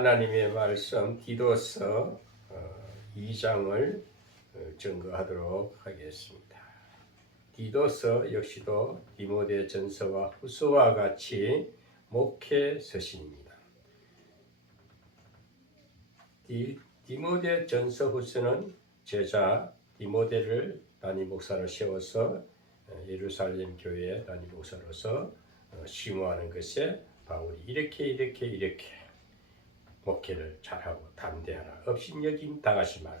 하나님의 말씀 디도서 2장을 증거하도록 하겠습니다. 디도서 역시도 디모데 전서와 후서와 같이 목회 서신입니다. 디모데 전서 후서는 제자 디모데를 담임 목사로 세워서 예루살렘 교회의 담임 목사로서 심호하는 것에 바울이 이렇게 목회를 잘하고 담대하라, 업신여김 당하지 말라,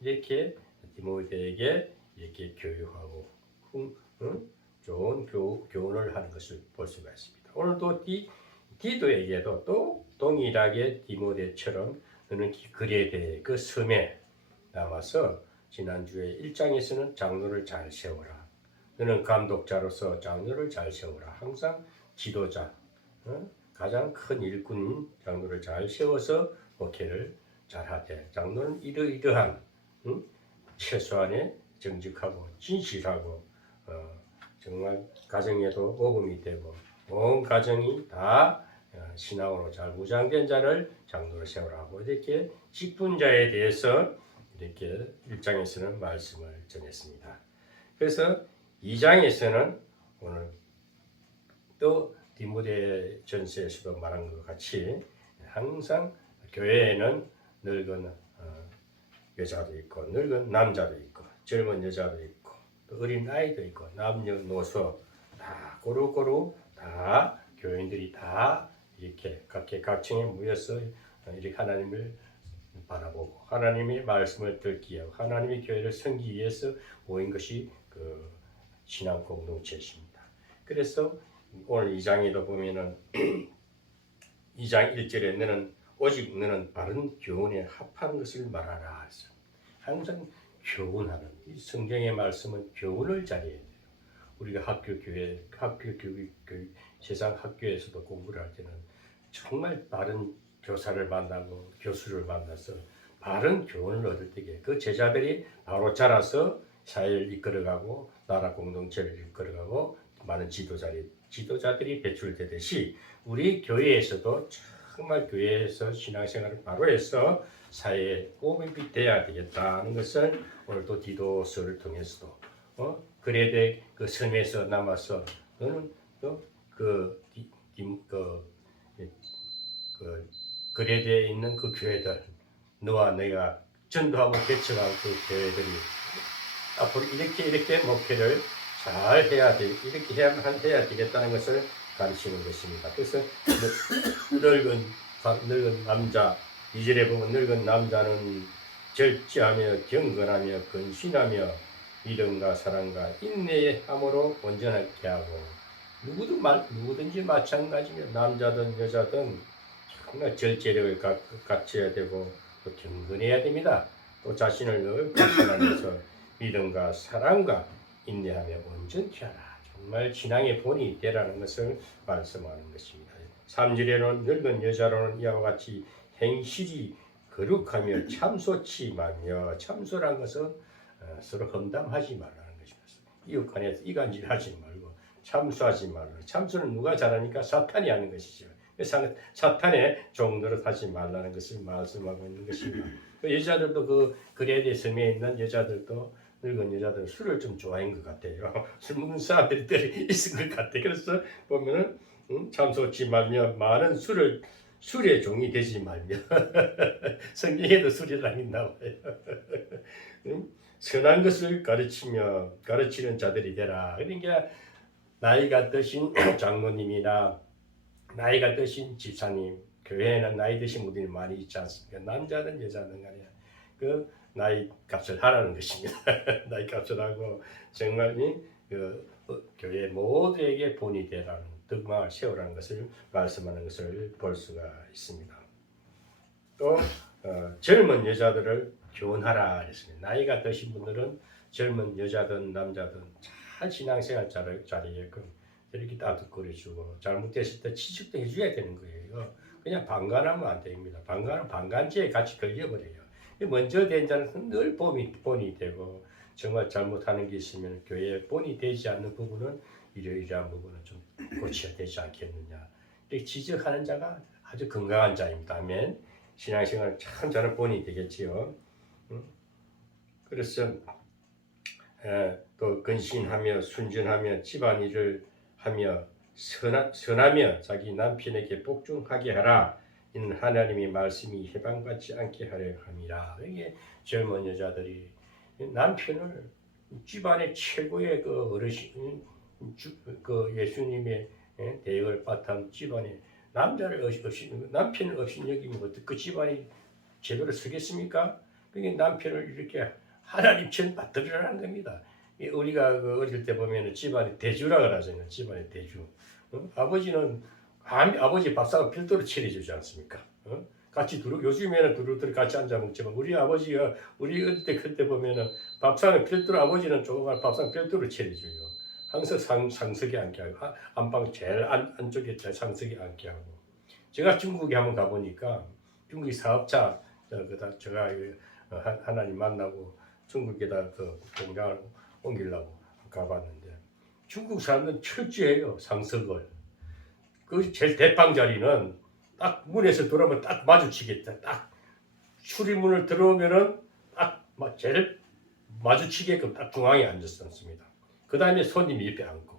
이렇게 디모데에게 이렇게 교육하고 좋은 교훈을 하는 것을 볼 수가 있습니다. 오늘도 디도에게도 또 동일하게 디모데처럼 너는 그레데 그 섬에 남아서 지난주에 1장에서는 장로를 잘 세워라, 너는 감독자로서 장로를 잘 세워라, 항상 지도자, 가장 큰 일꾼 장로를 잘 세워서 목회를 잘하되, 장로는 이러이러한 최소한의 정직하고 진실하고 정말 가정에도 복음이 되고 온 가정이 다 신앙으로 잘 무장된 자를 장로로 세우라 하고, 이렇게 직분자에 대해서 이렇게 1장에서는 말씀을 전했습니다. 그래서 2장에서는 오늘 또 디모데 전서에서도 말한 것 같이 항상 교회에는 늙은 여자도 있고 늙은 남자도 있고 젊은 여자도 있고 또 어린 아이도 있고 남녀노소 다 고루고루 다 교인들이 다 이렇게 각계각층에 모여서 이렇게 하나님을 바라보고 하나님의 말씀을 듣기 위하고 하나님의 교회를 섬기기 위해서 모인 것이 그 신앙 공동체입니다. 그래서 오늘 2장에도 보면은 2장 1절에 오직 너는 바른 교훈에 합한 것을 말하라 해서, 항상 교훈하는, 이 성경의 말씀은 교훈을 잘해야 돼요. 우리가 학교 교육 세상 학교에서도 공부를 할 때는 정말 바른 교사를 만나고 교수를 만나서 바른 교훈을 얻을 때에 그 제자들이 바로 자라서 사회를 이끌어가고 나라 공동체를 이끌어가고 많은 지도자들이 배출되듯이 우리 교회에서도 정말 교회에서 신앙생활을 바로 해서 사회에 도움이 돼야 되겠다는 것을 오늘도 디도서를 통해서도 그레데 그 섬에서 남아서 너는 그레데에 있는 그 교회들, 너와 내가 전도하고 개척한 그 교회들이 앞으로 이렇게 목회를 잘 해야 돼, 이렇게 해야 되겠다는 것을 가르치는 것입니다. 그래서 늙은 남자, 2절에 보면 늙은 남자는 절제하며 경건하며 근신하며 믿음과 사랑과 인내의 함으로 온전하게 하고, 누구든지 마찬가지며 남자든 여자든 정말 절제력을 갖춰야 되고 또 경건해야 됩니다. 또 자신을 늘 관찰하면서 믿음과 사랑과 인내하며 온전케 하라. 정말 신앙의 본이 되라는 것을 말씀하는 것입니다. 3절에는 늙은 여자로는 이와 같이 행실이 거룩하며 참소치 말며, 참소란 것은 서로 험담하지 말라는 것입니다. 이웃 간에서 이간질하지 말고 참소하지 말라. 참소는 누가 잘하니까? 사탄이 하는 것이죠. 사탄의 종노릇 하지 말라는 것을 말씀하고 있는 것입니다. 그 여자들도 그레데 섬에 있는 여자들도 늙은 여자들은 술을 좀 좋아하는 것 같아요. 술 먹는 사람들이 있은 것 같아요. 그래서 보면은 참소치 말며 많은 술의 종이 되지 말며 성경에도 술이라는 나와요. 선한 것을 가르치는 자들이 되라. 그러니까 나이가 드신 장로님이나 나이가 드신 집사님, 교회에는 나이 드신 분들이 많이 있지 않습니까? 남자든 여자든 간에 그 나이 값을 하라는 것입니다. 나이 값을 하고 정말 교회 모두에게 본이 되라는, 덕망을 세우라는 것을 말씀하는 것을 볼 수가 있습니다. 또 젊은 여자들을 교훈하라 했습니다. 나이가 드신 분들은 젊은 여자든 남자든 잘 신앙생활 잘하게끔 이렇게 따뜻거려주고 잘못됐을 때 지적도 해줘야 되는 거예요. 그냥 방관하면 안 됩니다. 방관은 방관죄에 같이 걸려버려요. 먼저 된 자는 늘 본이 되고, 정말 잘못하는 게 있으면 교회에 본이 되지 않는 부분은 이러이러한 부분은 좀 고쳐야 되지 않겠느냐, 이렇게 지적하는 자가 아주 건강한 자입니다. 아멘. 신앙생활 참 저는 본이 되겠지요. 그래서 또 근신하며 순전하며 집안일을 하며 선하며 자기 남편에게 복종하게 하라. 이는 하나님의 말씀이 해방받지 않게 하려 함이라. 이게 젊은 여자들이 남편을 집안의 최고의 그 어르신, 그 예수님의 대역을 바탕 집안에 남자를 남편을 없인 여기면 어떻게 그 집안이 제대로 서겠습니까? 그게 남편을 이렇게 하나님처럼 받들으라는 겁니다. 우리가 그 어릴 때 보면 집안의 대주라 그러잖아요. 집안의 대주. 아버지는 아버지 밥상을 별도로 차려주지 않습니까? 같이 요즘에는 두루두루 같이 앉아 먹지만 우리 아버지가 우리 어릴 때 그때 보면은 밥상을 별도로 아버지는 조그만 밥상 별도로 차려줘요. 항상 상석에 앉게 하고 안방 제일 안쪽에 상석에 앉게 하고. 제가 중국에 한번 가보니까 중국 사업자 제가 하나님 만나고 중국에다 그 공장을 옮기려고 가봤는데 중국 사람들은 철저해요. 상석을. 그 제일 대빵 자리는 딱 문에서 들어오면 딱 마주치겠다. 딱 출입문을 들어오면은 딱 제일 마주치게끔 딱 중앙에 앉았습니다. 그 다음에 손님이 옆에 앉고,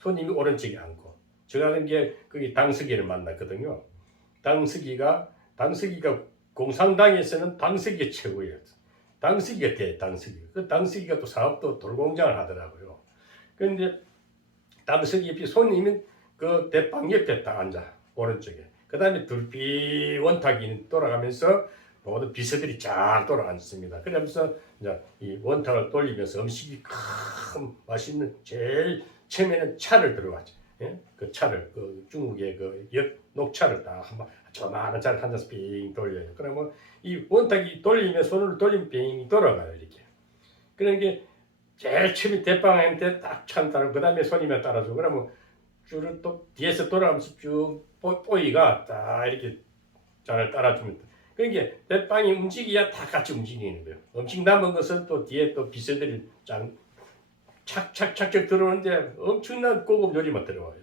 손님이 오른쪽에 앉고, 제가 이제 거기 당서기를 만났거든요. 당서기가 공산당에서는 당서기가 최고예요. 당서기가 당서기. 그 당서기가 또 사업도 돌공장을 하더라고요. 그런데 당서기 옆에 손님은 그 대빵 옆에 딱 앉아 오른쪽에. 그 다음에 둘비 원탁이 돌아가면서 모든 비서들이 잘 돌아앉습니다. 그러면서 이제 이 원탁을 돌리면서 음식이 큰 맛있는 제일 처음에는 차를 들어가죠. 예? 그 차를 그 중국의 그 녹차를 딱 한번 조그마한 차를 한 잔씩 빙 돌려요. 그러면 이 원탁이 돌리면 손을 돌리면 빙 돌아가요 이렇게. 그러니까 제일 처음에 대빵한테 딱 찬 따라 그 다음에 손님이 따라주고 그러면 줄을 또 뒤에서 돌아가면서 쭉 뽀이가 딱 이렇게 잔을 따라주면 그러니까 대빵이 움직이야 다 같이 움직이는 거예요. 음식 남은 것은 또 뒤에 또 비서들이 착착착착 들어오는데 엄청난 고급 요리만 들어와요.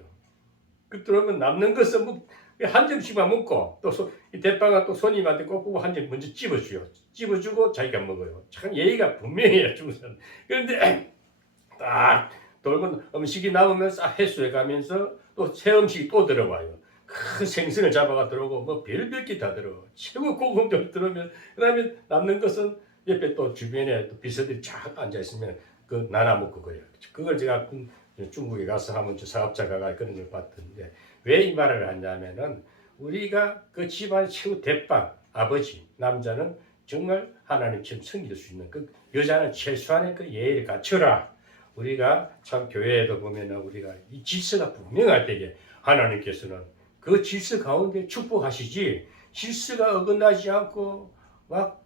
그 들어오면 남는 것은 뭐 한 점씩만 먹고 또 이 대빵은 또 손님한테 꼭 한 점 먼저 집어주고 자기가 먹어요. 참 예의가 분명해요 중국사람. 그런데 딱 돌고 음식이 남으면 싹 해수해 가면서 또 새 음식이 또 들어와요. 큰 생선을 잡아가 들어오고 뭐 별별 게 다 들어와. 최고 고급점 들어오면 그다음에 남는 것은 옆에 또 주변에 또 비서들이 쫙 앉아 있으면 그 나눠 먹고 그래요. 그걸 제가 중국에 가서 한번 사업자가 그런 걸 봤던데 왜 이 말을 하냐면은 우리가 그 집안 최고 대빵 아버지 남자는 정말 하나님처럼 섬길 수 있는 그 여자는 최소한의 그 예의를 갖춰라. 우리가 참 교회에도 보면은 우리가 이 질서가 분명할 때에 하나님께서는 그 질서 가운데 축복하시지 질서가 어긋나지 않고 막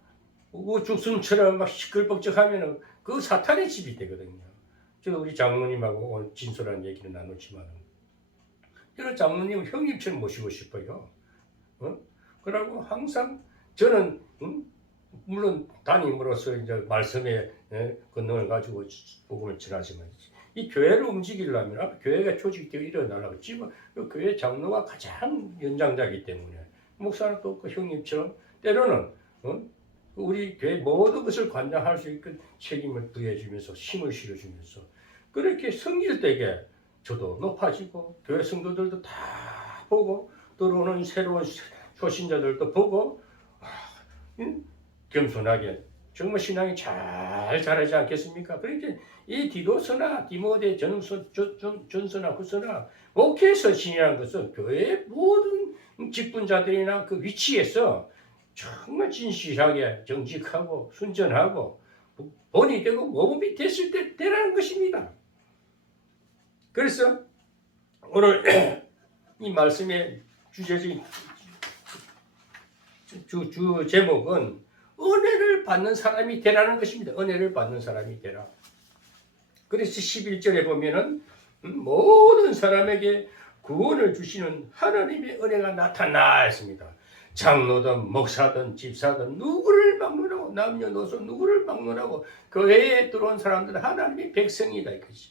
우죽순처럼 막 시끌벅적하면은 그 사탄의 집이 되거든요. 저 우리 장로님하고 오늘 진솔한 얘기를 나누지만 저는 장로님을 형님처럼 모시고 싶어요. 그러고 항상 저는 물론 담임으로서 이제 말씀의 권능을 가지고 복음을 전하지만 이 교회를 움직이려면 앞에 교회가 조직되어 일어나려고 지금 그 교회 장로가 가장 연장자이기 때문에 목사는 또 그 형님처럼 때로는 우리 교회 모든 것을 관장할 수 있는 책임을 부여해주면서 힘을 실어주면서 그렇게 섬길 때에 저도 높아지고 교회 성도들도 다 보고 들어오는 새로운 초신자들도 보고 겸손하게 정말 신앙이 잘 자라지 않겠습니까? 그러니까 이 디도서나 디모데 전서나 후서나 목회에서 신이라는 것은 교회의 모든 직분자들이나 그 위치에서 정말 진실하게 정직하고 순전하고 본이 되고 모범이 됐을 때라는 것입니다. 그래서 오늘 이 말씀의 주제적인 주 제목은 은혜를 받는 사람이 되라는 것입니다. 은혜를 받는 사람이 되라. 그래서 11절에 보면은 모든 사람에게 구원을 주시는 하나님의 은혜가 나타나 있습니다. 장로든 목사든 집사든 누구를 막론하고 남녀노소 누구를 막론하고 교회에 들어온 사람들은 하나님의 백성이다 이것이.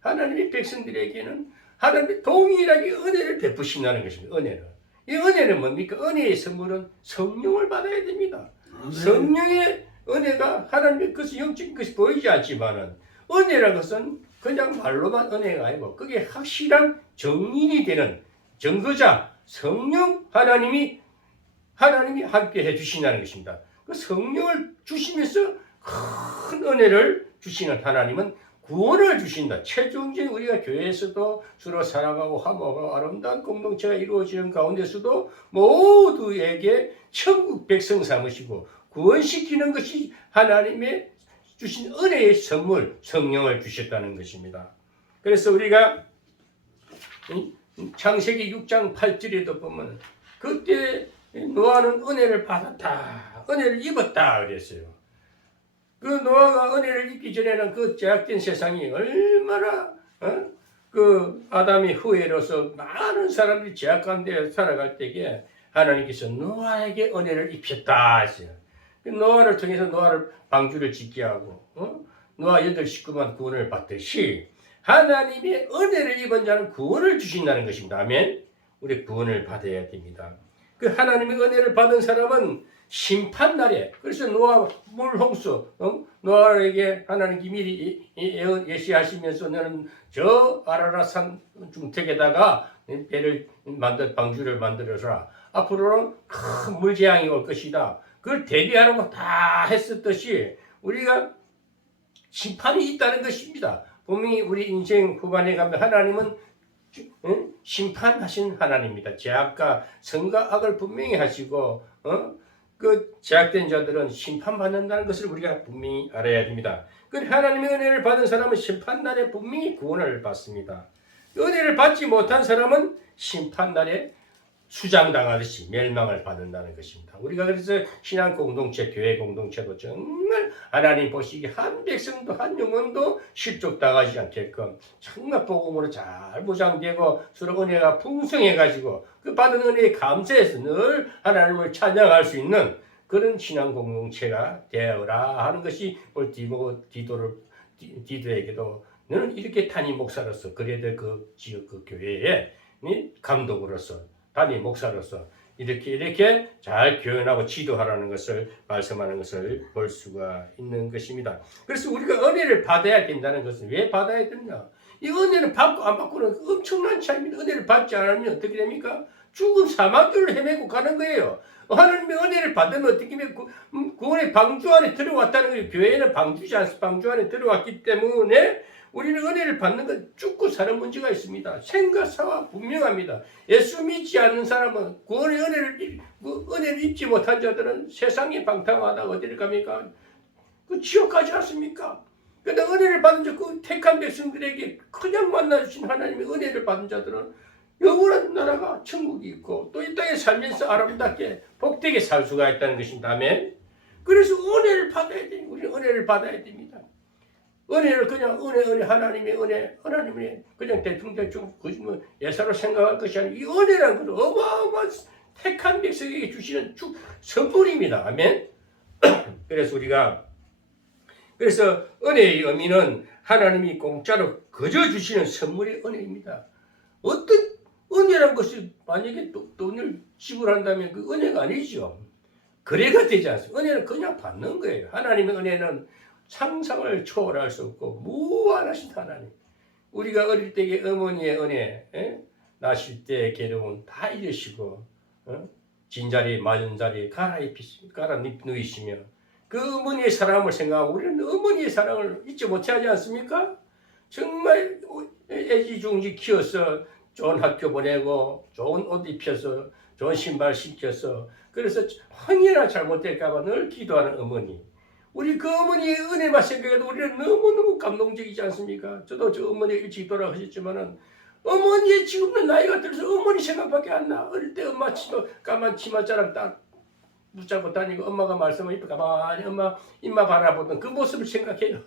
하나님의 백성들에게는 하나님의 동일하게 은혜를 베푸신다는 것입니다. 은혜를. 이 은혜는 뭡니까? 은혜의 선물은 성령을 받아야 됩니다. 성령의 은혜가 하나님의 것이 영적인 것이 보이지 않지만은 은혜라는 것은 그냥 말로만 은혜가 아니고 그게 확실한 정인이 되는 증거자 성령 하나님이 함께 해 주신다는 것입니다. 그 성령을 주시면서 큰 은혜를 주시는 하나님은 구원을 주신다. 최종적인 우리가 교회에서도 서로 사랑하고 화목하고 아름다운 공동체가 이루어지는 가운데서도 모두에게 천국 백성 삼으시고 구원시키는 것이 하나님의 주신 은혜의 선물 성령을 주셨다는 것입니다. 그래서 우리가 창세기 6장 8절에도 보면 그때 노아는 은혜를 받았다. 은혜를 입었다 그랬어요. 그 노아가 은혜를 입기 전에는 그 제약된 세상이 얼마나 그 아담의 후예로서 많은 사람들이 제약 가운데 살아갈 때에 하나님께서 노아에게 은혜를 입혔다 했어요. 노아를 통해서 노아를 방주를 짓게 하고 노아 8식구만 구원을 받듯이 하나님의 은혜를 입은 자는 구원을 주신다는 것입니다. 아멘. 우리 구원을 받아야 됩니다. 그 하나님의 은혜를 받은 사람은 심판날에 그래서 노아 물홍수 노아에게 하나님께 미리 예시하시면서 너는 저 아라라산 중턱에다가 배를 방주를 만들어서 앞으로는 큰 물재앙이 올 것이다. 그걸 대비하라고 다 했었듯이 우리가 심판이 있다는 것입니다. 분명히 우리 인생 후반에 가면 하나님은 심판하신 하나님입니다. 죄악과 선과 악을 분명히 하시고 그 죄악된 자들은 심판받는다는 것을 우리가 분명히 알아야 됩니다. 그 하나님의 은혜를 받은 사람은 심판날에 분명히 구원을 받습니다. 은혜를 받지 못한 사람은 심판날에 수장당하듯이 멸망을 받는다는 것입니다. 우리가 그래서 신앙 공동체, 교회 공동체도 정말 하나님 보시기 한 백성도 한 영혼도 실족당하지 않게끔 정말 복음으로 잘 보장되고 서로 은혜가 풍성해가지고 그 받은 은혜에 감사해서 늘 하나님을 찬양할 수 있는 그런 신앙 공동체가 되어라 하는 것이 오늘 디도에게도 너는 이렇게 담임 목사로서 그래야 될 그 지역 그 교회의 감독으로서 담임 목사로서 이렇게 잘 교연하고 지도하라는 것을 말씀하는 것을 볼 수가 있는 것입니다. 그래서 우리가 은혜를 받아야 된다는 것은 왜 받아야 되느냐? 이 은혜는 받고 안 받고는 엄청난 차이입니다. 은혜를 받지 않으면 어떻게 됩니까? 죽은 사막길을 헤매고 가는 거예요. 하나님의 은혜를 받으면 어떻게 되면 구원의 방주 안에 들어왔다는 거예요. 교회는 방주지 않습니까? 방주 안에 들어왔기 때문에 우리는 은혜를 받는 건 죽고 사는 문제가 있습니다. 생각사와 분명합니다. 예수 믿지 않는 사람은 구원의 은혜를 입지 못한 자들은 세상에 방탕하다가 어디를 갑니까? 그 지옥 가지 않습니까? 그런데 은혜를 받은 자, 그 택한 백성들에게 그냥 만나주신 하나님의 은혜를 받은 자들은 영원한 나라가 천국이 있고 또 이 땅에 살면서 아름답게 복되게 살 수가 있다는 것입니다. 아멘. 그래서 은혜를 받아야 돼요. 우리는 은혜를 받아야 됩니다. 은혜를 그냥 은혜 하나님의 그냥 대충 뭐 예사로 생각할 것이 아니고 이 은혜라는 것은 어마어마한 택한 백성에게 주시는 선물입니다. 아멘. 그래서 은혜의 의미는 하나님이 공짜로 거저 주시는 선물의 은혜입니다. 어떤 은혜란 것이 만약에 돈을 지불한다면 그 은혜가 아니죠. 거래가 되지 않습니다. 은혜는 그냥 받는 거예요. 하나님의 은혜는 상상을 초월할 수 없고 무한하신 하나님. 우리가 어릴 때의 어머니의 은혜, 나실 때의 괴로움 다 잃으시고 진자리 맞은 자리 갈아 누이시며 그 어머니의 사랑을 생각하고 우리는 어머니의 사랑을 잊지 못하지 않습니까? 정말 애지중지 키워서 좋은 학교 보내고 좋은 옷 입혀서 좋은 신발 신겨서 그래서 항해나 잘못될까 봐 늘 기도하는 어머니. 우리 그 어머니의 은혜만 생각해도 우리는 너무너무 감동적이지 않습니까? 저도 저 어머니 일찍 돌아가셨지만은 어머니의 지금도 나이가 들어서 어머니 생각밖에 안 나. 어릴 때 엄마 까만 치마자랑 딱 붙잡고 다니고 엄마가 말씀을 가만히 엄마 입만 바라보던 그 모습을 생각해요.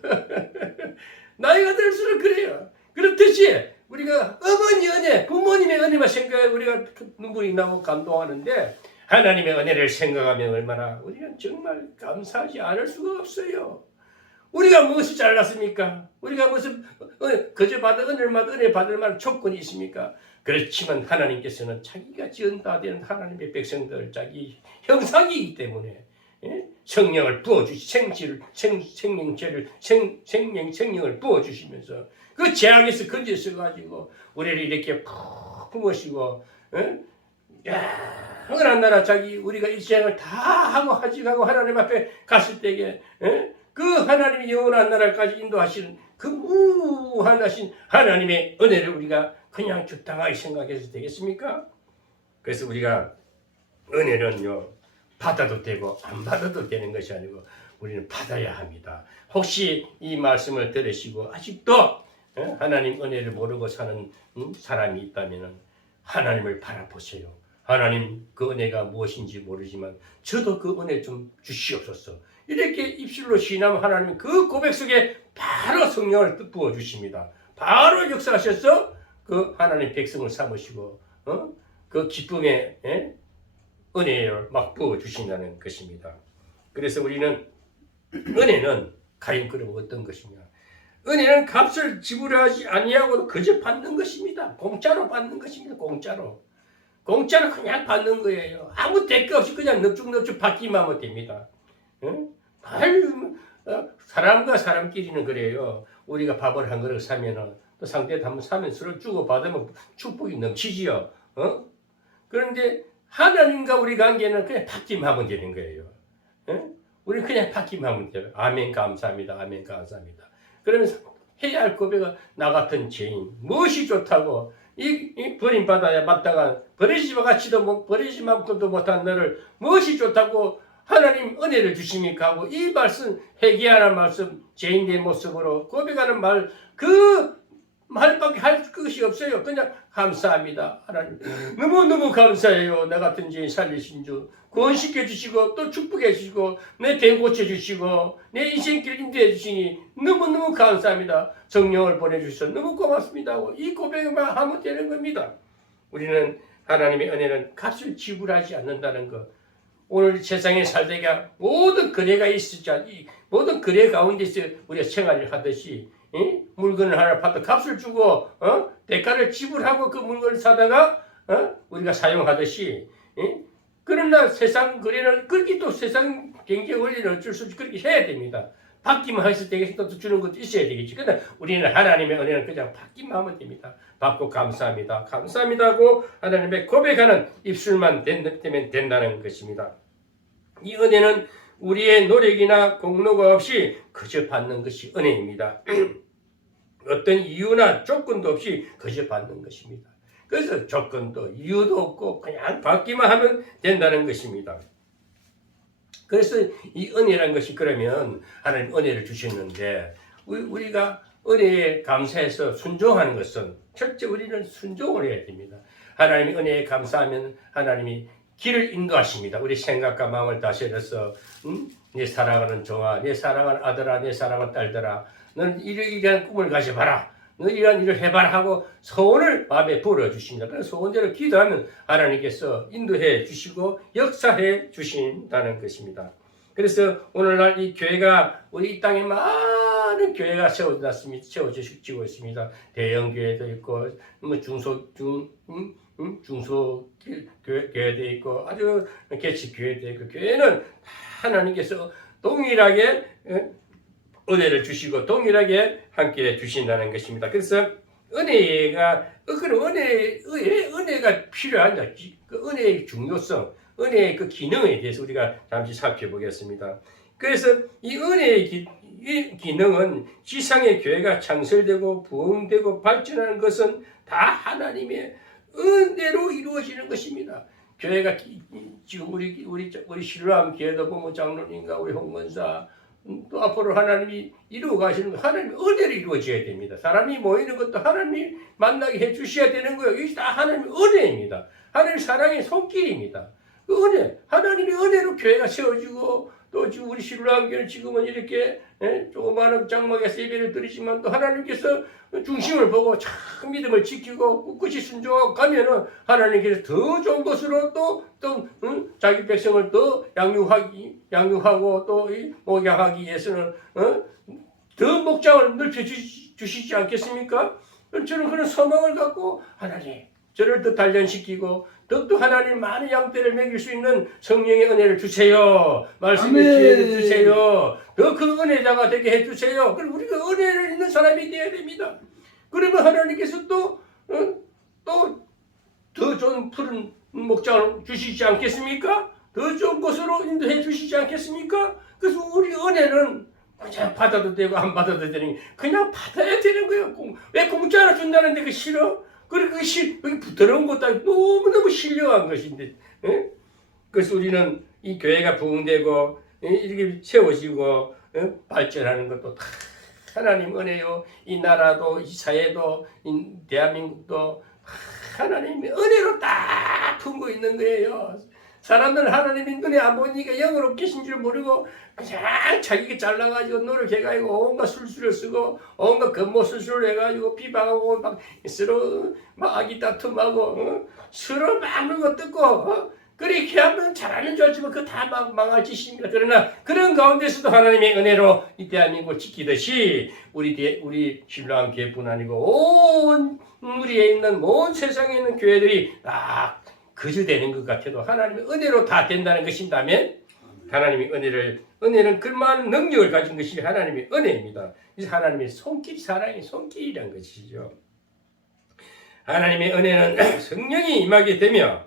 나이가 들수록 그래요. 그렇듯이 우리가 어머니 은혜, 부모님의 은혜만 생각해 우리가 눈물이 나고 감동하는데 하나님의 은혜를 생각하면 얼마나 우리는 정말 감사하지 않을 수가 없어요. 우리가 무엇이 잘났습니까? 우리가 무슨 거저 받은 은혜 받을 만한 조건이 있습니까? 그렇지만 하나님께서는 자기가 지은 다 된 하나님의 백성들 자기 형상이기 때문에 성령을 부어주시 생명을 부어주시면서 그 재앙에서 건져서 가지고 우리를 이렇게 푹 품으시고 영원한 나라 자기 우리가 이 재앙을 다 하고 하직하고 하나님 앞에 갔을 때에 그 하나님의 영원한 나라까지 인도하시는 그 무한하신 하나님의 은혜를 우리가 그냥 적당하게 생각해서 되겠습니까? 그래서 우리가 은혜는요 받아도 되고 안 받아도 되는 것이 아니고 우리는 받아야 합니다. 혹시 이 말씀을 들으시고 아직도 하나님 은혜를 모르고 사는 사람이 있다면 하나님을 바라보세요. 하나님 그 은혜가 무엇인지 모르지만 저도 그 은혜 좀 주시옵소서. 이렇게 입술로 시인하면 하나님은 그 고백 속에 바로 성령을 부어주십니다. 바로 역사하셔서 그 하나님 백성을 삼으시고 그 기쁨의 은혜를 막 부어주신다는 것입니다. 그래서 우리는 은혜는 과연 그럼 어떤 것이냐? 은혜는 값을 지불하지 아니하고도 그저 받는 것입니다. 공짜로 받는 것입니다. 공짜로 그냥 받는 거예요. 아무 대가 없이 그냥 넙죽넙죽 받기만 하면 됩니다. 사람과 사람끼리는 그래요. 우리가 밥을 한 그릇 사면은 또 상대도 한번 사면 서로 주고 받으면 축복이 넘치지요. 그런데 하나님과 우리 관계는 그냥 받기만 하면 되는 거예요. 우리는 그냥 받기만 하면 돼요. 아멘 감사합니다. 아멘 감사합니다. 그러면서 해야 할 고백은 나 같은 죄인 무엇이 좋다고 이 버림받아야 마땅한 버리지와 같이도 버리지만큼도 못한 너를 무엇이 좋다고 하나님 은혜를 주십니까 하고 이 말씀 회개하는 말씀 죄인의 모습으로 고백하는 말 그 말밖에 할 것이 없어요. 그냥 감사합니다. 하나님 너무너무 감사해요. 나 같은 죄인 살리신 주 구원시켜 주시고 또 축복해 주시고 내 배 고쳐 주시고 내 인생길 인도해 주시니 너무너무 감사합니다. 성령을 보내주셔서 너무 고맙습니다 하고 이 고백만 하면 되는 겁니다. 우리는 하나님의 은혜는 값을 지불하지 않는다는 것. 오늘 세상에 살다가 모든 거래가 있었죠. 모든 거래 가운데서 우리가 생활을 하듯이 물건을 하나 팔다 값을 주고 대가를 지불하고 그 물건을 사다가 우리가 사용하듯이 그러나 세상 거래는 그렇게 또 세상 경제 원리는 어쩔 수 없이 그렇게 해야 됩니다. 받기만 해서 되겠습니다. 또 주는 것도 있어야 되겠지. 그러나 우리는 하나님의 은혜는 그냥 받기만 하면 됩니다. 받고 감사합니다. 감사합니다 하고 하나님의 고백하는 입술만 되면 된다는 것입니다. 이 은혜는 우리의 노력이나 공로가 없이 그저 받는 것이 은혜입니다. 어떤 이유나 조건도 없이 그저 받는 것입니다. 그래서 조건도 이유도 없고 그냥 받기만 하면 된다는 것입니다. 그래서 이 은혜란 것이 그러면 하나님 은혜를 주셨는데 우리가 은혜에 감사해서 순종하는 것은 첫째 우리는 순종을 해야 됩니다. 하나님의 은혜에 감사하면 하나님이 길을 인도하십니다. 우리 생각과 마음을 다스려서 내 사랑하는 종아, 내 사랑하는 아들아, 내 사랑하는 딸들아 너는 이러이러한 꿈을 가져봐라. 너 이러한 일을 해봐라 하고 소원을 마음에 불어주십니다. 그래서 소원대로 기도하면 하나님께서 인도해 주시고 역사해 주신다는 것입니다. 그래서 오늘날 이 교회가 우리 이 땅에 많은 교회가 세워지고 있습니다. 대형 교회도 있고 중소 교회도 있고 아주 개척 교회도 있고 교회는 하나님께서 동일하게 은혜를 주시고 동일하게 함께 주신다는 것입니다. 그래서 은혜가 필요하냐? 그 은혜의 중요성, 은혜의 그 기능에 대해서 우리가 잠시 살펴보겠습니다. 그래서 이 은혜의 기능은 지상의 교회가 창설되고 부흥되고 발전하는 것은 다 하나님의 은혜로 이루어지는 것입니다. 교회가 지금 우리 신랑 교회도 보면 장로님과 우리 홍건사 또 앞으로 하나님이 이루어 가시는 하나님의 은혜로 이루어져야 됩니다. 사람이 모이는 것도 하나님이 만나게 해 주셔야 되는 거예요. 이게 다 하나님의 은혜입니다. 하나님의 사랑의 손길입니다. 그 은혜, 하나님의 은혜로 교회가 세워지고 또 지금 우리 신랑 교회는 지금은 이렇게 조그마한 장막에서 예배를 드리지만 또 하나님께서 중심을 보고 참 믿음을 지키고 꿋꿋이 순종하고 가면은 하나님께서 더 좋은 것으로 또 자기 백성을 더 양육하고 또 목양하기 위해서는 더 목장을 넓혀 주시지 않겠습니까? 저는 그런 소망을 갖고 하나님 저를 더 단련시키고 더욱더 하나님 많은 양떼를 먹일 수 있는 성령의 은혜를 주세요. 말씀의 지혜를 주세요. 더 큰 은혜자가 되게 해주세요. 그럼 우리가 은혜를 있는 사람이 되어야 됩니다. 그러면 하나님께서 또 더 좋은 푸른 목장을 주시지 않겠습니까? 더 좋은 곳으로 인도해 주시지 않겠습니까? 그래서 우리 은혜는 그냥 받아도 되고 안 받아도 되는 게 그냥 받아야 되는 거예요. 왜 공짜로 준다는데 그 싫어? 그리고 그게 부드러운 것도 아니고 너무너무 신령한 것인데, 에? 그래서 우리는 이 교회가 부흥되고 이렇게 세워지고 발전하는 것도 다 하나님 은혜요. 이 나라도 이 사회도 이 대한민국도 하나님의 은혜로 딱 품고 있는 거예요. 사람들은 하나님의 은혜 안 보니까 영으로 계신 줄 모르고 그냥 자기가 잘나가지고 노력해가지고 온갖 술수를 쓰고 온갖 겉모술수를 해가지고 비방하고 막 서로 막 악의 다툼하고 서로 막 물고 뜯고 그렇게 하면 잘하는 줄 알지만 그거 다 망할 짓입니다. 그러나 그런 가운데서도 하나님의 은혜로 이 대한민국을 지키듯이 우리 신랑한 교회뿐 아니고 온 우리에 있는 온 세상에 있는 교회들이 다 거저되는 것 같아도 하나님의 은혜로 다 된다는 것인다면 하나님의 은혜는 그만한 능력을 가진 것이 하나님의 은혜입니다. 그래서 하나님의 손길, 사랑의 손길이란 것이죠. 하나님의 은혜는 성령이 임하게 되며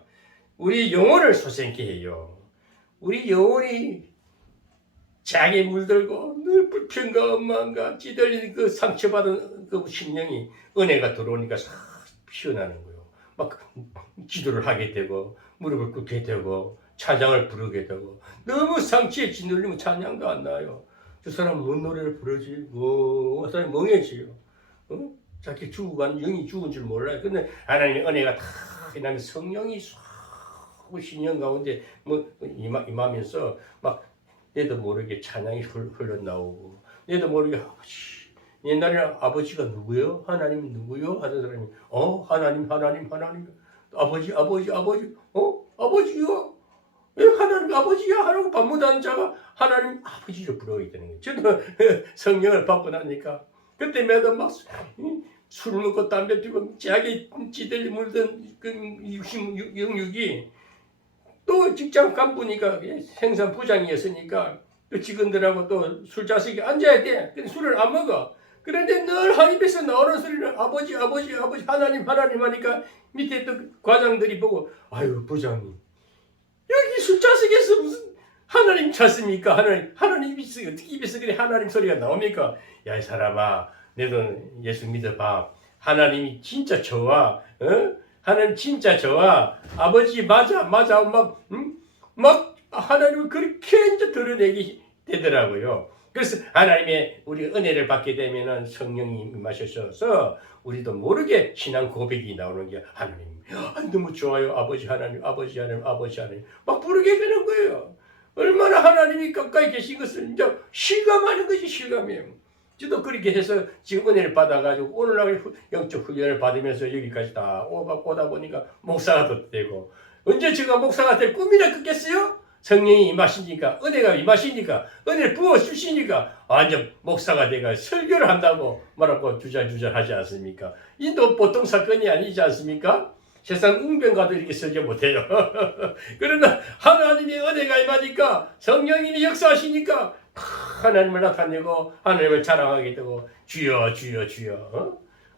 우리 영혼을 소생케 해요. 우리 영혼이 장에 물들고 늘 불평과 원망과 찌들리는 그 상처받은 그 심령이 은혜가 들어오니까 싹 피어나는 거예요. 막 기도를 하게 되고 무릎을 꿇게 되고 찬양을 부르게 되고 너무 상처에 짓눌리면 찬양도 안 나요. 저 사람 뭔 노래를 부르지? 그 사람이 멍해지요. 자기 죽어간 영이 죽은 줄 몰라요. 근데 하나님의 은혜가 다 그냥 성령이 싹 신령 가운데 임하면서 막 내도 모르게 찬양이 흘러나오고 내도 모르게 아버지 옛날에 아버지가 누구요? 하나님 누구요? 하던 사람이 하나님 아버지요? 왜 하나님 아버지야? 하라고 밥 못하는 자가 하나님 아버지를 부르게 되는 거예요. 저도 성령을 받고 나니까 그때 매도 막 술 먹고 담배 피고 자기 찌들리 물던 그 영육이 또 직장 간부니까 생산 부장이었으니까 또 직원들하고 또 술자석에 앉아야 돼. 근데 술을 안 먹어. 그런데 늘 한 입에서 나오는 소리는 아버지 하나님 하니까 밑에 또 과장들이 보고 아유 부장님 여기 술자석에서 무슨 하나님 찾습니까? 하나님 있어 어떻게 입에서 그래 하나님 소리가 나옵니까? 야 이 사람아 너도 예수 믿어봐. 하나님이 진짜 좋아. 하나님 진짜 좋아. 아버지 맞아 막 하나님을 그렇게 이제 드러내게 되더라고요. 그래서 하나님의 우리 은혜를 받게 되면은 성령이 임하셔서 우리도 모르게 신앙 고백이 나오는 게 하나님 너무 좋아요. 아버지 하나님 막 부르게 되는 거예요. 얼마나 하나님이 가까이 계신 것을 이제 실감하는 것이 실감이에요. 저도 그렇게 해서 지금 은혜를 받아가지고 오늘날 영적 훈련을 받으면서 여기까지 다 오다 보니까 목사가 되고 언제 제가 목사가 될 꿈이나 꿨겠어요? 성령이 임하시니까 은혜가 임하시니까 은혜를 부어주시니까 완전 목사가 돼가 설교를 한다고 말하고 주저하지 않습니까? 이도 보통 사건이 아니지 않습니까? 세상 웅변가도 이렇게 설교 못해요. 그러나 하나님의 은혜가 임하니까 성령님이 역사하시니까 하나님을 나타내고 하나님을 자랑하게 되고 주여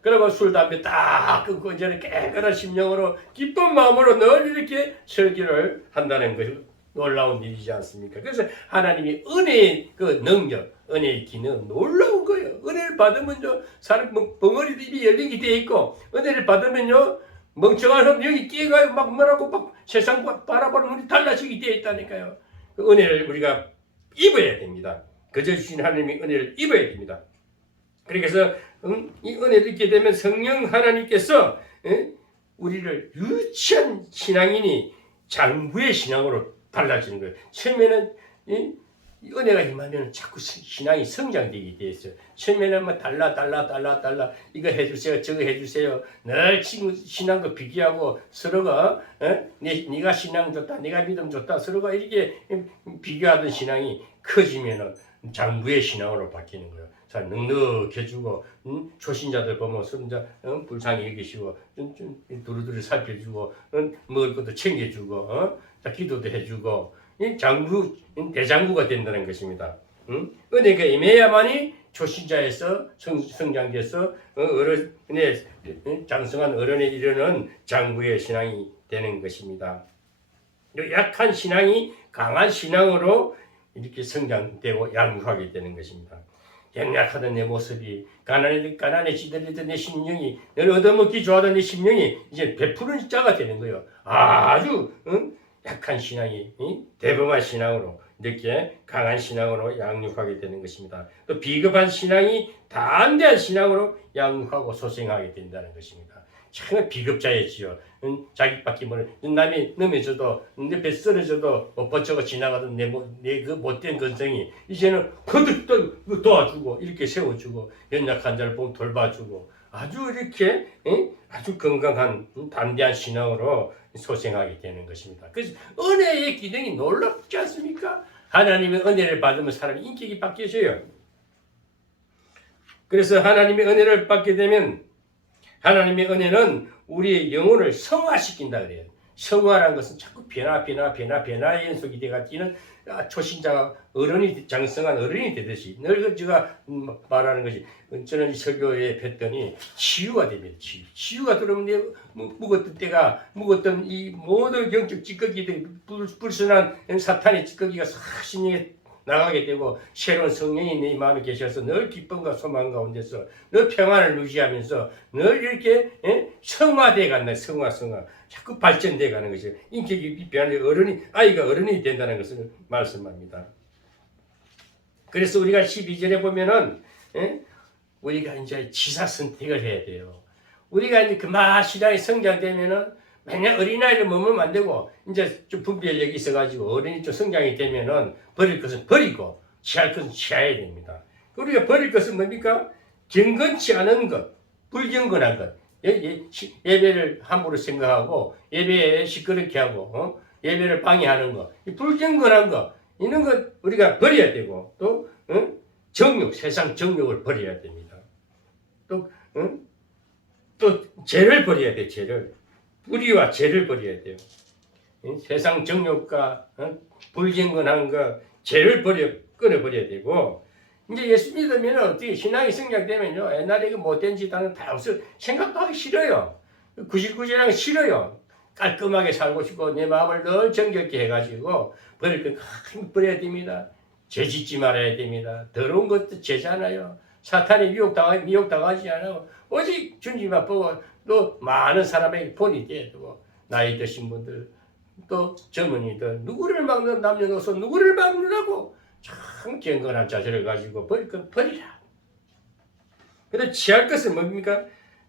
그러고 술 담배 딱 끊고 이제는 깨끗한 심령으로 기쁜 마음으로 늘 이렇게 설교를 한다는 것이 놀라운 일이지 않습니까? 그래서 하나님이 은혜의 그 능력, 은혜의 기능 놀라운 거예요. 은혜를 받으면요 사람 벙어리도 입이 열리게 돼 있고 은혜를 받으면요 멍청한 사람 여기 끼어가요 막 뭐라고 막 세상 바라보는 눈이 달라지게 돼 있다니까요. 그 은혜를 우리가 입어야 됩니다. 그저 주신 하나님의 은혜를 입어야 됩니다. 그래서 이 은혜를 입게 되면 성령 하나님께서 우리를 유치한 신앙인이 장부의 신앙으로 달라지는 거예요. 처음에는 은혜가 임하면 자꾸 신앙이 성장되게 돼 있어요. 처음에는 뭐 달라 이거 해주세요 저거 해주세요 늘 신앙과 비교하고 서로가 네가 신앙 좋다 네가 믿음 좋다 서로가 이렇게 비교하던 신앙이 커지면은 장부의 신앙으로 바뀌는 거예요. 자, 넉넉해주고, 초신자들 보면 손자 불쌍히 여기시고, 두루두루 살펴주고, 먹을 것도 챙겨주고, 자, 기도도 해주고, 장부, 대장부가 된다는 것입니다. 은혜가 임해야만이 초신자에서 성장돼서 어른의 장성한 어른에 이르는 장부의 신앙이 되는 것입니다. 약한 신앙이 강한 신앙으로 이렇게 성장되고 양육하게 되는 것입니다. 연약하던 내 모습이 가난해지던 내 심령이 늘 얻어먹기 좋아하던 내 심령이 이제 베푸는 자가 되는 거예요. 아주 약한 신앙이 대범한 신앙으로 이렇게 강한 신앙으로 양육하게 되는 것입니다. 또 비겁한 신앙이 담대한 신앙으로 양육하고 소생하게 된다는 것입니다. 참 비겁자였지요. 자기밖에 모르는 남이 넘어져도 내 배 쓰러져도 뻗쳐가 지나가던 내 그 못된 근성이 이제는 거듭 도와주고 이렇게 세워주고 연약한 자를 보고 돌봐주고 아주 이렇게 아주 건강한 담대한 신앙으로 소생하게 되는 것입니다. 그래서 은혜의 기능이 놀랍지 않습니까? 하나님의 은혜를 받으면 사람의 인격이 바뀌어져요. 그래서 하나님의 은혜를 받게 되면 하나님의 은혜는 우리의 영혼을 성화시킨다 그래요. 성화라는 것은 자꾸 변화의 연속이 돼가 뛰는 초신자가 장성한 어른이 되듯이 늘 제가 말하는 것이 저는 설교에 뵀더니 치유가 됩니다. 치유가 들어오면 묵었던 이 모든 영적 찌꺼기들이 불순한 사탄의 찌꺼기가 싹 신령에 나가게 되고 새로운 성령이 내 마음에 계셔서 늘 기쁨과 소망 가운데서 늘 평안을 유지하면서 늘 이렇게 성화되어 간다. 성화 자꾸 발전되어 가는 것이 인격이 변하는 아이가 어른이 된다는 것을 말씀합니다. 그래서 우리가 12절에 보면은 우리가 이제 지사 선택을 해야 돼요. 우리가 이제 신앙이 성장되면은 맨날 어린아이를 머물면 안 되고, 이제 좀 분별력이 있어가지고, 어른이 좀 성장이 되면은, 버릴 것은 버리고, 취할 것은 취해야 됩니다. 우리가 버릴 것은 뭡니까? 경건치 않은 것, 불경건한 것. 예배를 함부로 생각하고, 예배에 시끄럽게 하고, 예배를 방해하는 것, 불경건한 것, 이런 것 우리가 버려야 되고, 또, 정욕, 세상 정욕을 버려야 됩니다. 또, 죄를 버려야 돼, 죄를. 뿌리와 죄를 버려야 돼요. 세상 정욕과 불경건한 것, 죄를 끊어버려야 되고, 이제 예수 믿으면 어떻게 신앙이 성장되면요, 옛날에 그 못된 짓 하는 다 없어 생각도 하기 싫어요. 구질구질한 거 싫어요. 깔끔하게 살고 싶고 내 마음을 늘 정결케 해가지고 버릴 건 버려야 됩니다. 죄 짓지 말아야 됩니다. 더러운 것도 죄잖아요. 사탄이 미혹당하지 않아요. 오직 주님만 보고 또 많은 사람에게 본이 되고 나이 드신 분들 또 젊은이들 누구를 막는 남녀노소 누구를 막느라고 참 경건한 자세를 가지고 버릴 건 버리라. 그런데 취할 것은 뭡니까?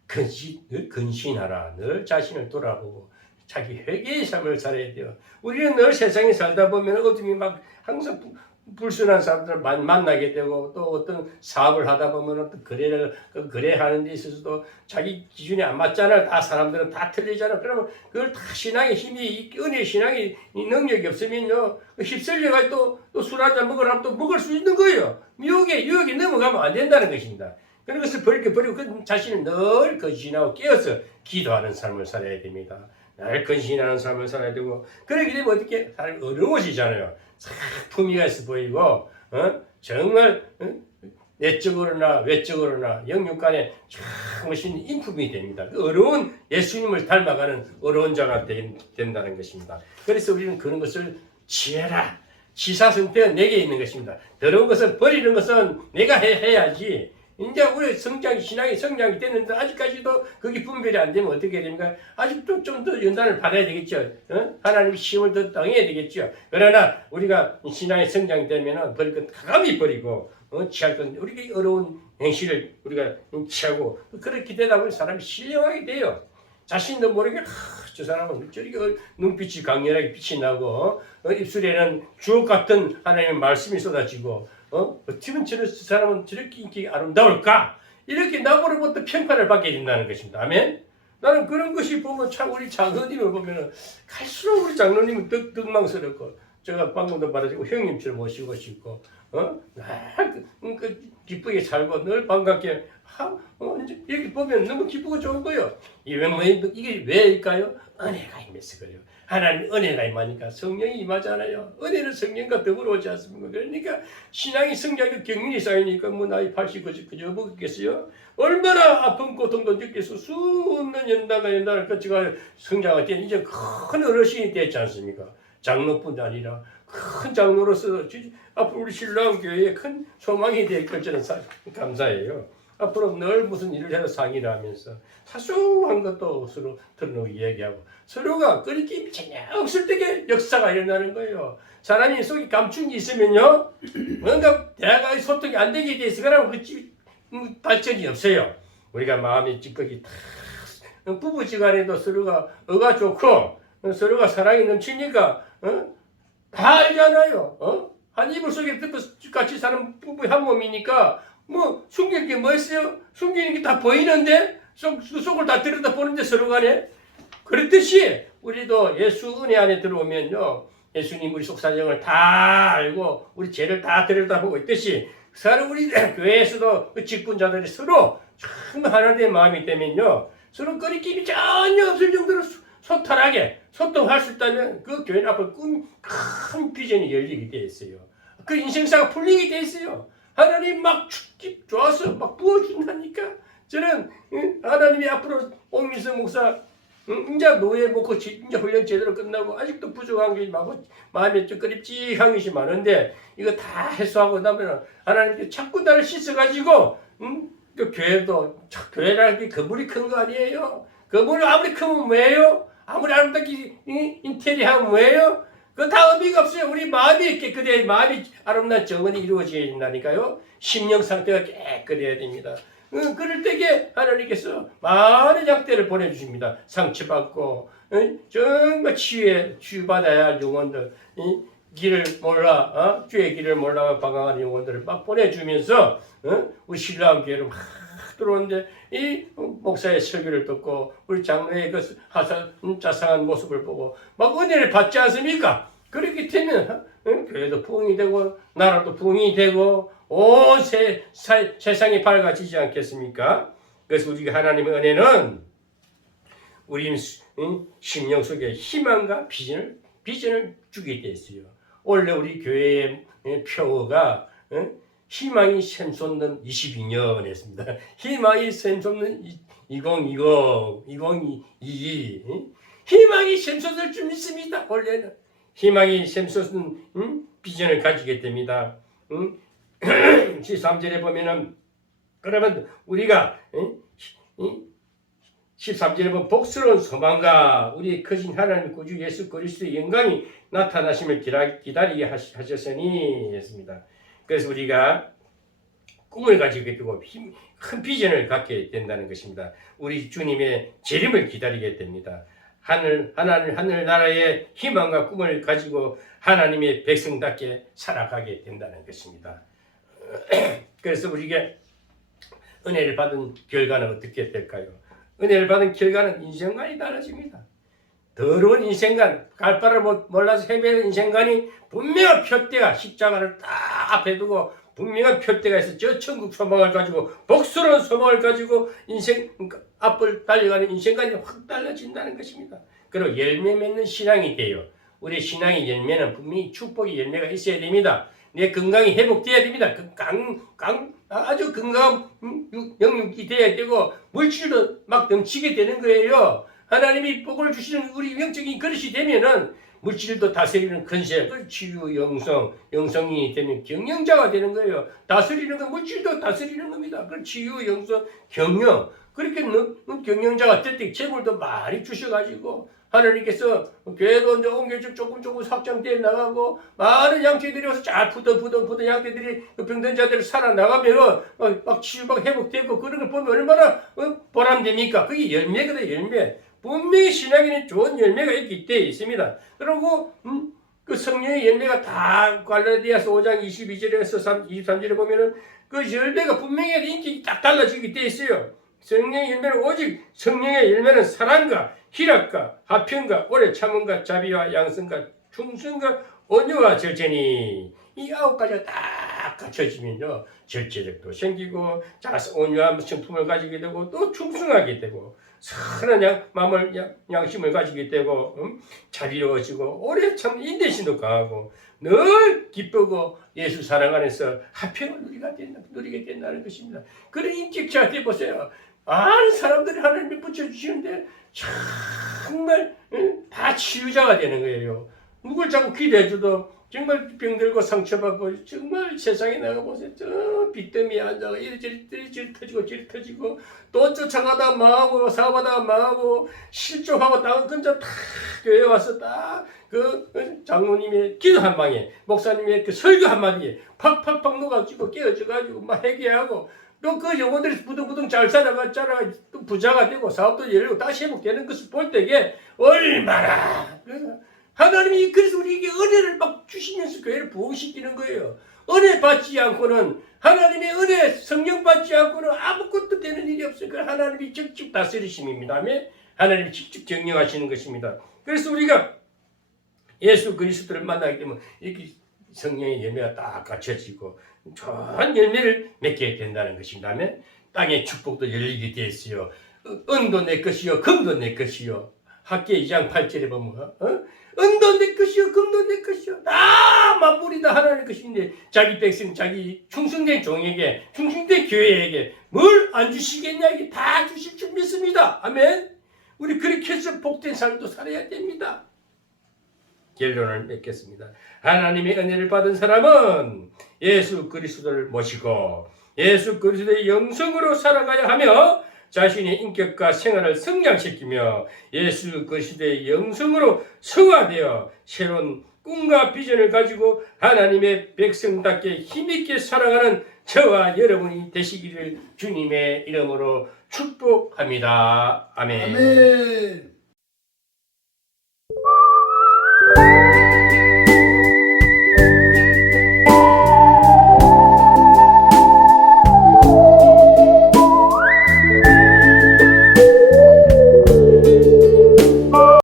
근신하라. 늘 자신을 돌아보고 자기 회개의 삶을 살아야 돼요. 우리는 늘 세상에 살다 보면 어둠이 막 항상 불순한 사람들을 만나게 되고 또 어떤 사업을 하다 보면 어떤 거래하는 데 있어서도 자기 기준이 안 맞잖아요. 다 사람들은 다 틀리잖아요. 그러면 그걸 다 신앙의 힘이 은혜 신앙의 능력이 없으면요 휩쓸려가지고 또 술 한잔 먹으라면 또 먹을 수 있는 거예요. 유혹에 넘어가면 안 된다는 것입니다. 그런 것을 버리고 그 자신을 늘 근신하고 깨어서 기도하는 삶을 살아야 됩니다. 늘 근신하는 삶을 살아야 되고 그러게 되면 어떻게 사람이 어려워지잖아요. 싹 품위가 있어 보이고 정말 내적으로나 외적으로나 영육간에 참 멋있는 인품이 됩니다. 그 어려운 예수님을 닮아가는 어려운 자가 된다는 것입니다. 그래서 우리는 그런 것을 지혜라. 지사성태는 내게 있는 것입니다. 더러운 것을 버리는 것은 내가 해야지. 이제 우리 신앙이 성장이 됐는데 아직까지도 그게 분별이 안 되면 어떻게 됩니까? 아직도 좀 더 연단을 받아야 되겠죠. 하나님의 시험을 더 당해야 되겠죠. 그러나 우리가 신앙이 성장이 되면은 버릴 건 가감히 버리고 취할 건 우리가 어려운 행실을 우리가 취하고 그렇게 되다 보면 사람이 신령하게 돼요. 자신도 모르게 저 사람은 저렇게 눈빛이 강렬하게 빛이 나고 입술에는 주옥 같은 하나님의 말씀이 쏟아지고 어쩌면 저 사람은 저렇게 인기 아름다울까? 이렇게 나보로부터 평가를 받게 된다는 것입니다. 아멘? 나는 그런 것이 보면 참 우리 장로님을 보면 갈수록 우리 장로님은 덕망스럽고 제가 방금도 말하자고 형님처럼 모시고 싶고 기쁘게 살고 늘 반갑게 이렇게 보면 너무 기쁘고 좋은 거예요. 이게 왜일까요? 은혜가 임해서 그래요. 하나님 은혜가 임하니까 성령이 임하잖아요. 은혜는 성령과 더불어 오지 않습니까? 그러니까 신앙이 성장이 경륜이 쌓이니까 뭐 나이 80, 90 그저 먹겠어요? 얼마나 아픈 고통도 느껴서 수없는 연단을 거쳐가 성장할 때 이제 큰 어르신이 됐지 않습니까? 장로뿐 아니라 큰 장로로서 앞으로 우리 신랑 교회에 큰 소망이 될 걸 저는 감사해요. 앞으로 늘 무슨 일을 해서 상의를 하면서 사소한 것도 서로 들어놓고 이야기하고 서로가 끓이기 전혀 없을 때에 역사가 일어나는 거예요. 사람이 속에 감춘 게 있으면요, 뭔가 대화가 소통이 안 되게 돼 있어. 그러면 발전이 없어요. 우리가 마음이 찌꺼기 다 부부지간에도 서로가 어가 좋고 서로가 사랑이 넘치니까 다 알잖아요. 한 이불 속에 같이 사는 부부 한 몸이니까 뭐 숨길 게 뭐 있어요? 숨기는 게 다 보이는데 속을 다 들여다 보는데 서로 간에 그렇듯이 우리도 예수 은혜 안에 들어오면요, 예수님 우리 속 사정을 다 알고 우리 죄를 다 들여다보고 있듯이 서로 우리 교회에서도 그 직분자들이 서로 참 하나님의 마음이 되면요, 서로 거리낌이 전혀 없을 정도로 소탈하게 소통할 수 있다면 그 교회 앞에 큰 비전이 열리게 돼 있어요. 그 인생사가 풀리게 돼 있어요. 하나님 막 축기 좋아서 막 부어준다니까. 저는 하나님이 앞으로 옥민석 목사 이제 노예 먹고 이제 훈련 제대로 끝나고 아직도 부족한 게 많고 마음에 좀 끄립직한 것이 많은데 이거 다 해소하고 나면 하나님께 자꾸 나를 씻어가지고 그 교회라는 게 건물이 큰 거 아니에요. 건물이 아무리 크면 뭐예요? 아무리 아름답게 인테리어하면 뭐예요? 그거 다 의미가 없어요. 우리 마음이 깨끗해야 마음이 아름다운 정원이 이루어져야 된다니까요. 심령 상태가 깨끗해야 됩니다. 그럴 때에 하나님께서 많은 약대를 보내주십니다. 상처받고 정말 치유받아야 할 영혼들, 길을 몰라 주의 길을 몰라 방황하는 영혼들을 막 보내주면서 우리 신랑 교회를 막 들어오는데 이 목사의 설교를 듣고 우리 장로의 그 자상한 모습을 보고 막 은혜를 받지 않습니까? 그렇게 되면 교회도 부흥이 되고 나라도 부흥이 되고 온 세상이 밝아지지 않겠습니까? 그래서 우리가 하나님의 은혜는 우리 심령 속에 희망과 비전을 주게 됐어요. 원래 우리 교회의 표어가 희망이 샘솟는 22년 했습니다. 희망이 샘솟는 2022 희망이 샘솟을 줄 믿습니다. 원래는 희망이 샘솟는 비전을 가지게 됩니다. 13절에 보면은 그러면 우리가 13절에 보면 복스러운 소망과 우리의 크신 하나님 구주 예수 그리스도의 영광이 나타나심을 기다리게 하셨으니 했습니다. 그래서 우리가 꿈을 가지게 되고 큰 비전을 갖게 된다는 것입니다. 우리 주님의 재림을 기다리게 됩니다. 하늘나라의 희망과 꿈을 가지고 하나님의 백성답게 살아가게 된다는 것입니다. 그래서 우리가 은혜를 받은 결과는 어떻게 될까요? 은혜를 받은 결과는 인생관이 달라집니다. 더러운 인생관, 갈 바를 몰라서 헤매는 인생관이 분명한 표대가 십자가를 딱 앞에 두고 분명한 표대가 있어 저 천국 소망을 가지고 복스러운 소망을 가지고 인생 앞을 달려가는 인생관이 확 달라진다는 것입니다. 그리고 열매 맺는 신앙이 돼요. 우리 신앙의 열매는 분명히 축복의 열매가 있어야 됩니다. 내 건강이 회복돼야 됩니다. 아주 건강한 영육이 돼야 되고 물질도 막 넘치게 되는 거예요. 하나님이 복을 주시는 우리 영적인 그릇이 되면은 물질도 다스리는 근세, 치유, 영성이 되는 경영자가 되는 거예요. 다스리는 건 물질도 다스리는 겁니다. 그 치유, 영성, 경영. 그렇게 경영자가 될 때 재물도 많이 주셔가지고 하나님께서 교회도 이제 옮겨서 조금 확장되어 나가고 많은 양떼들이 와서 잘 부던 양떼들이 병든 자들을 살아나가면 막 치유가 회복되고 그런 걸 보면 얼마나 보람됩니까? 그게 열매거든, 열매. 분명히 신앙에는 좋은 열매가 있기 때문에 있습니다. 그리고 그 성령의 열매가 다 갈라디아서 5장 22절에서 23절에 보면은 그 열매가 분명히 인격이 딱 달라지게 되어 있어요. 성령의 열매는 오직 성령의 열매는 사랑과 희락과 화평과 오래 참음과 자비와 양성과 충성과 온유와 절제니 이 9가지가 딱 갖춰지면요 절제력도 생기고 온유한 성품을 가지게 되고 또 충성하게 되고 선한 양심을 가지게 되고 자비로워지고 오래 참 인내심도 강하고 늘 기쁘고 예수 사랑 안에서 화평을 누리게 된다는 것입니다. 그런 인격자가 되어보세요. 많은 사람들이 하나님이 붙여주시는데 정말 다 치유자가 되는 거예요. 누굴 자꾸 기대해줘도 정말 병들고 상처받고 정말 세상에 나가보세요. 저 빚더미에 앉아가 이리저리 터지고 저리 터지고 또 쫓아가다 망하고 사업하다가 망하고 실족하고 다 근처 다 교회 와서 딱 그 장로님의 기도 한 방에 목사님의 그 설교 한 마디에 팍팍팍 녹아지고 깨어져가지고 막 회개하고 또 그 영혼들이 부둥부둥 잘 살아가 또 부자가 되고 사업도 열리고 다시 회복되는 것을 볼 때에 얼마나 하나님이 그래서 우리에게 은혜를 막 주시면서 교회를 부흥시키는 거예요. 은혜 받지 않고는 하나님의 은혜 성령 받지 않고는 아무것도 되는 일이 없어요. 그 하나님이 직접 다스리심입니다. 하나님이 직접 정령하시는 것입니다. 그래서 우리가 예수 그리스도를 만나게 되면 이렇게 성령의 열매가 딱 갖춰지고 좋은 열매를 맺게 된다는 것입니다. 땅의 축복도 열리게 되었어요. 은도 내 것이요 금도 내 것이요. 학계 2장 8절에 보면 은도 내 것이요 금도 내 것이요 다 만물이 다 하나님의 것인데 자기 백성 자기 충성된 종에게 충성된 교회에게 뭘 안 주시겠냐 이게 다 주실 줄 믿습니다. 아멘. 우리 그렇게 해서 복된 삶도 살아야 됩니다. 결론을 맺겠습니다. 하나님의 은혜를 받은 사람은 예수 그리스도를 모시고 예수 그리스도의 영성으로 살아가야 하며 자신의 인격과 생활을 성장시키며 예수 그리스도의 영성으로 성화되어 새로운 꿈과 비전을 가지고 하나님의 백성답게 힘있게 살아가는 저와 여러분이 되시기를 주님의 이름으로 축복합니다. 아멘. 아멘.